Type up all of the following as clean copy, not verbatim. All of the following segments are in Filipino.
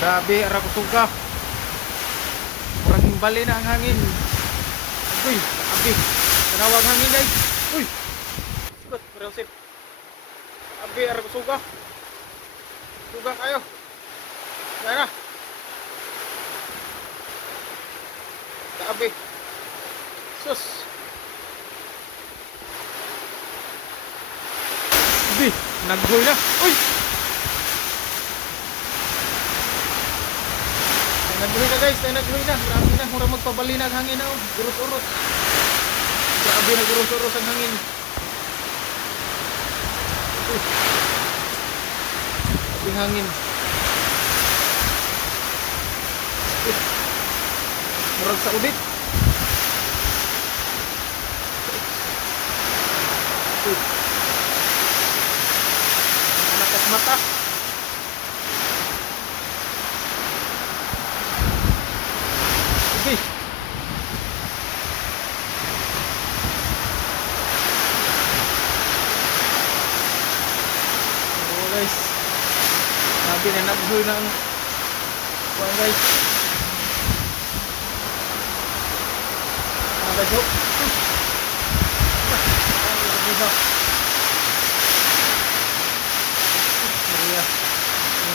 Grabe, ara ko suga. Murag bali na ang hangin. Uy, abi. Tanawag hangin guys. Uy. Sibat, parang abi, ara ko suga. Suga kayo. Yan na. Abi. Sus. Abi, naghoy na. Uy. Naghoy na guys, naghoy na. Grabe na, mura magpabali na ang hangin na. Urot-urot. Grabe, nag-urot-urot ang hangin. Uy. Grabe hangin. Uy. Murag sa udit. Uy. Nakas mata. Uy. Oh guys. Sabi na naghoy ng kuwan guys. Guys, oh. Maria.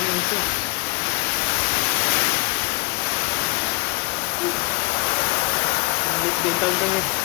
Ito. Lit din tayo.